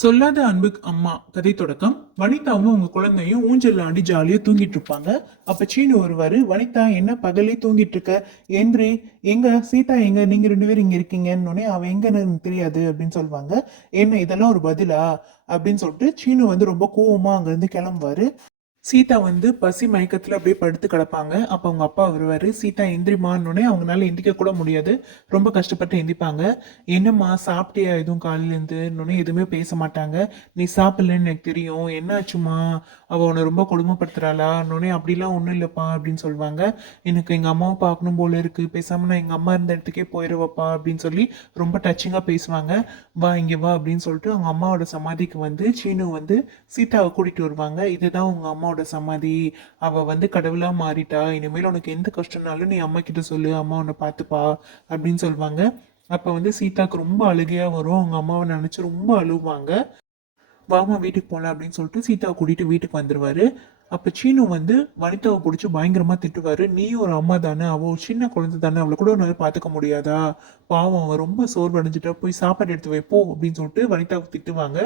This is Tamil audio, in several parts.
சொல்லாத அன்புக்கு அம்மா கதை தொடக்கம். வனிதாவும் அவங்க குழந்தையும் ஊஞ்சல் ஆடி ஜாலியா தூங்கிட்டு இருப்பாங்க. அப்ப சீனு வருவாரு. வனிதா, என்ன பகலே தூங்கிட்டு இருக்க? ஏந்திரி. எங்க சீதா எங்க? நீங்க ரெண்டு பேரும் இங்க இருக்கீங்கன்னு அவ எங்கன்னு எனக்கு தெரியாது அப்படின்னு சொல்லுவாங்க. என்ன இதெல்லாம் ஒரு பதிலா அப்படின்னு சொல்லிட்டு சீனு வந்து ரொம்ப கோவமா அங்க இருந்து கிளம்புவாரு. சீதா வந்து பசி மயக்கத்துல அப்படியே படுத்து கிடப்பாங்க. அப்ப அவங்க அப்பா வருவாரு. சீதா எந்திரிமான்னொடனே அவங்களால எந்திரிக்க கூட முடியாது. ரொம்ப கஷ்டப்பட்டு எந்திரிப்பாங்க. என்னம்மா சாப்பிட்டியா எதுவும் காலையில இருந்துன்னொடனே எதுவுமே பேச மாட்டாங்க. நீ சாப்பிடலன்னு எனக்கு தெரியும், என்னாச்சுமா? அவ உன்னை ரொம்ப கொடுமைப்படுத்துறாளான்னொடனே அப்படிலாம் ஒண்ணும் இல்லப்பா அப்படின்னு சொல்லுவாங்க. எனக்கு எங்க அம்மாவை பார்க்கணும் போல இருக்கு, பேசாம நான் எங்க அம்மா இருந்த இடத்துக்கே போயிடுவப்பா அப்படின்னு சொல்லி ரொம்ப டச்சிங்கா பேசுவாங்க. வா இங்க வா அப்படின்னு சொல்லிட்டு அவங்க அம்மாவோட சமாதிக்கு வந்து சீனு வந்து சீதாவை கூட்டிட்டு வருவாங்க. இதுதான் உங்க அம்மாவோட சமாதி. அவ வந்து கடவுளா மாறிட்டா. இனிமேல் உனக்கு எந்த கஷ்டம்னாலும் நீ அம்மா கிட்ட சொல்லு, அம்மா உன்னை பார்த்துப்பா அப்படின்னு சொல்லுவாங்க. அப்ப வந்து சீதாக்கு ரொம்ப அழுகையா வரும். அவங்க அம்மாவை நினைச்சு ரொம்ப அழுவாங்க. வாமா வீட்டுக்கு போகலாம் அப்படின்னு சொல்லிட்டு சீதாவை கூட்டிட்டு வீட்டுக்கு வந்துருவாரு. அப்ப சீனு வந்து வனிதாவை பிடிச்சி பயங்கரமா திட்டுவாரு. நீயும் ஒரு அம்மா தானே, அவ ஒரு சின்ன குழந்தை தானே, அவளை கூட ஒரு பாத்துக்க முடியாதா? பாவம், அவன் ரொம்ப சோர்வடைஞ்சிட்டா, போய் சாப்பாடு எடுத்து வைப்போ அப்படின்னு சொல்லிட்டு வனிதாவை திட்டுவாங்க.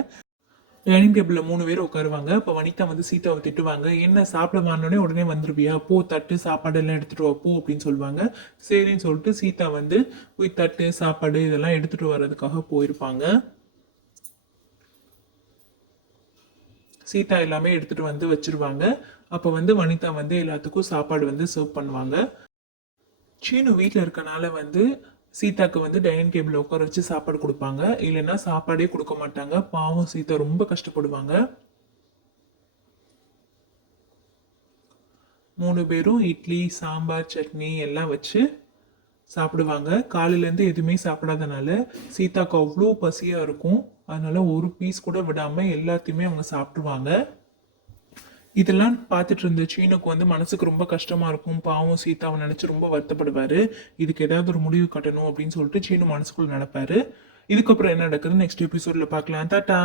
டைனிங் டேபிள்ல 3 பேர் உட்காருவாங்க. அப்ப வனிதா வந்து சீதாவை திட்டுவாங்க. என்ன சாப்பிட வாங்கினோடனே உடனே வந்துருவியா? போ, தட்டு சாப்பாடு எல்லாம் எடுத்துட்டு வா போ அப்படின்னு சொல்லுவாங்க. சரின்னு சொல்லிட்டு சீதா வந்து போய் தட்டு சாப்பாடு இதெல்லாம் எடுத்துட்டு வர்றதுக்காக போயிருப்பாங்க. சீதா எல்லாமே எடுத்துட்டு வந்து வச்சிருவாங்க. அப்ப வந்து வனிதா வந்து எல்லாத்துக்கும் சாப்பாடு வந்து சர்வ் பண்ணுவாங்க. சீனு வீட்டில் இருக்கனால வந்து சீதாக்கு வந்து டைனிங் டேபிள் உட்கார வச்சு சாப்பாடு கொடுப்பாங்க. இல்லைன்னா சாப்பாடே கொடுக்க மாட்டாங்க. பாவம், சீதா ரொம்ப கஷ்டப்படுவாங்க. 3 பேரும் இட்லி சாம்பார் சட்னி எல்லாம் வச்சு சாப்பிடுவாங்க. காலையிலேருந்து எதுவுமே சாப்பிடாதனால சீதாக்கு அவ்வளோ பசியாக இருக்கும். அதனால ஒரு பீஸ் கூட விடாமல் எல்லாத்தையுமே அவங்க சாப்பிடுவாங்க. இதெல்லாம் பார்த்துட்டு இருந்த சீனுக்கு வந்து மனசுக்கு ரொம்ப கஷ்டமா இருக்கும். பாவம், சீதாவை நினைச்சு ரொம்ப வருத்தப்படுவாரு. இதுக்கு ஏதாவது ஒரு முடிவு கட்டணும் அப்படின்னு சொல்லிட்டு சீனு மனசுக்குள்ள நினைப்பாரு. இதுக்கப்புறம் என்ன நடக்குதுன்னு நெக்ஸ்ட் எபிசோட்ல பார்க்கலாம். டாட்டா.